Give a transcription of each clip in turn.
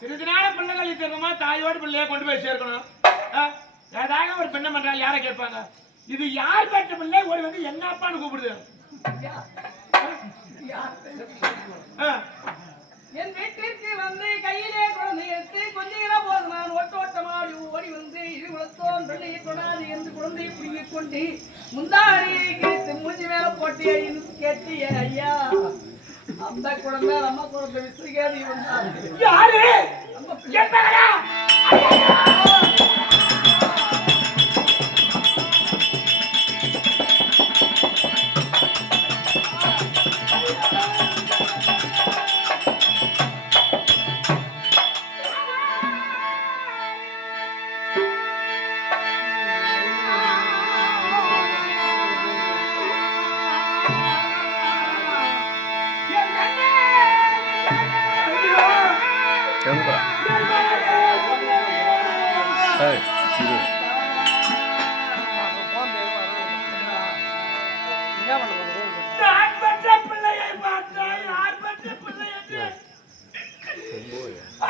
சிறிது நேர பிள்ளைகள் தெரியுமா தாயோடு பிள்ளைய கொண்டு போய் சேர்க்கணும். ஆ, ஏதாவது ஒரு பெண்ணை பண்றாங்க யாரை கேட்பாங்க? இது யார் பெற்ற பிள்ளை? ஓடி வந்து என்ன அப்பான்னு கூப்பிடுது. ஆ, என் வீட்டிற்கு வந்து கையிலே குழந்தை எடுத்து கொஞ்சிகிற போது நான் ஓட்ட ஓட்டமாடி ஓடி வந்து இது பிள்ளையை தொடாது என்று குழந்தையை பிடிங்கிக் கொண்டு முந்தாடி கேட்டு மூஞ்சி மேல போட்டு கேட்டு ஐயா. அந்த குழந்தை நம்ம குழந்தை விசிறிக்காது வந்தாரு யாரு? என் மகனா?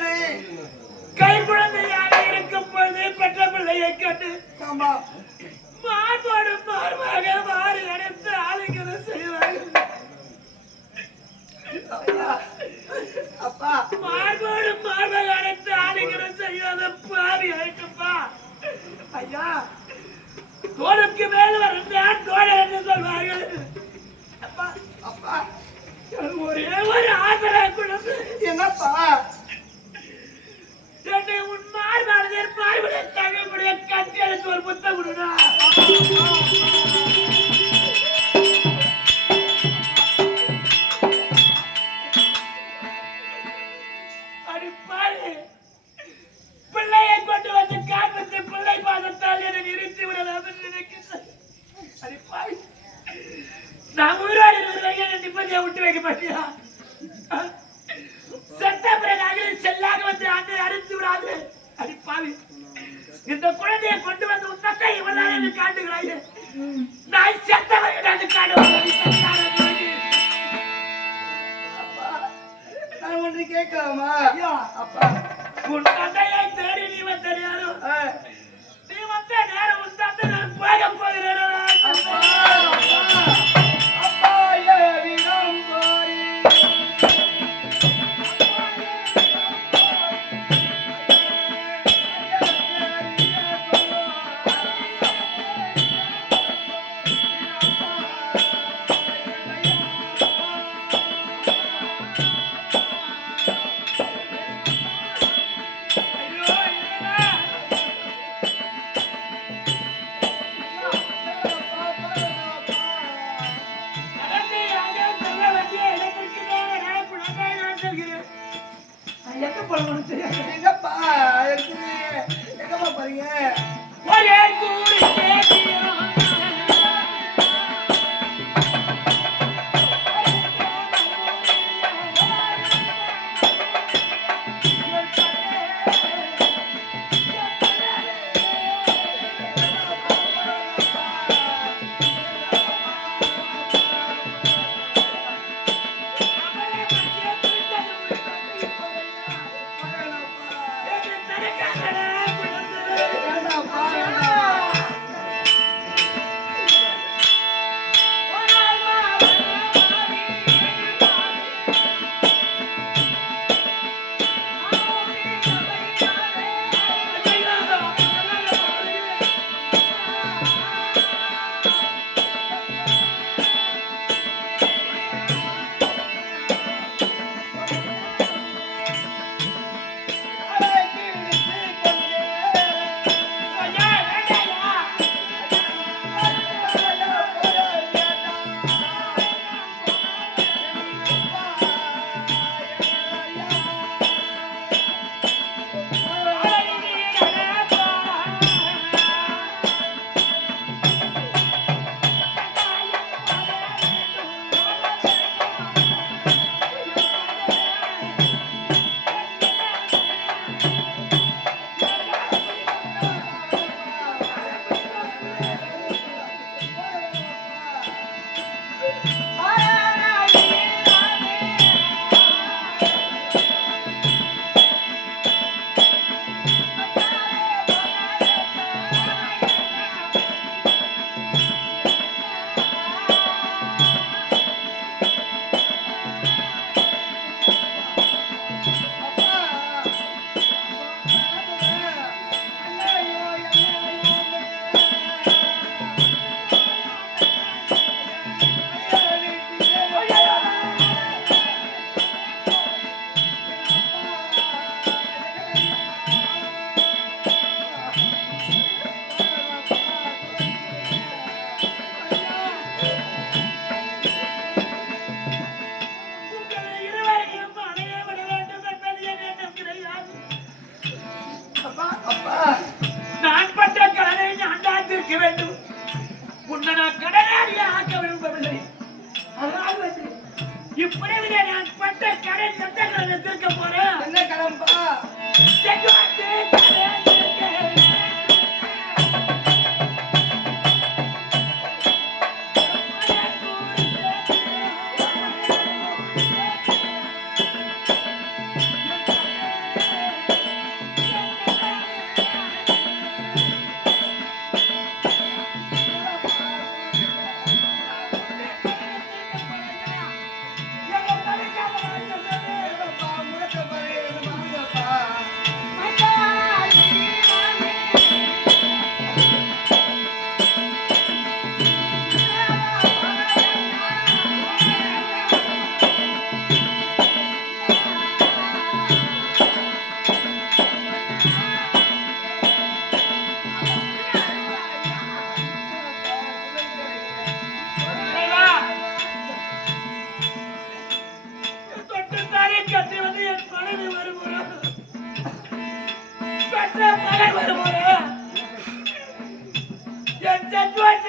பொழுது கை குழந்தையாக இருக்கும் பொழுது பெற்ற பிள்ளையை கண்டு ஆமா மார்போடு மார்பாக மாறி அடைத்து ஆளுங்களை செய்வார்கள் அப்பா மார்போடு மார்பாக அடைத்து ஆளுங்களை செய்யாத பாவி ஆயிட்டுப்பா. ஐயா. தோளுக்கு மேல் வந்தால் தோழ என்று சொல்வார்கள். அப்பா அப்பா. எனக்கு ஒரே ஒரு குழந்தை என்னப்பா? பிள்ளை பாதத்தால் என்னை நிறுத்தி விடலாம் என்று நினைக்கிறேன். அடி பாரு நான் உயிரோடு இருக்கிறவங்க நிம்மதியா விட்டு வைக்க மாட்டியா? வந்து அன்னை அறுத்து விடாது. அடி பாவி இந்த குழந்தையை கொண்டு வந்து உன்னத்தை இவனால என்று காட்டுகிறாயே. நான் செத்தவரை நான் காட்டுவேன் நான் ஒன்று கேட்கலாமா? ஐயா அப்பா. உன் தந்தையை தேடி நீ வந்த நேரம் நீ வந்த நேரம் உன் தந்தை நான் போக போகிறேன்.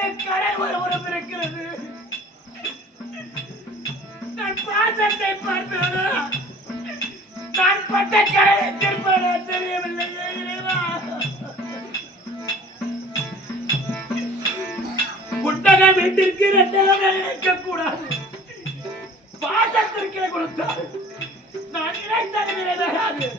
செல்வத்து கடன் ஒருபுறம் இருக்கிறது. நான் பாசத்தை பார்ப்பேனா நான் பட்ட கடனை திருப்பேனா தெரியவில்லை புத்தகம் புத்தக வீட்டிற்கு இரண்டாக நினைக்க கூடாது பாசத்திற்கு கொடுத்தால் நான் நினைத்தது நிறைவேறாது.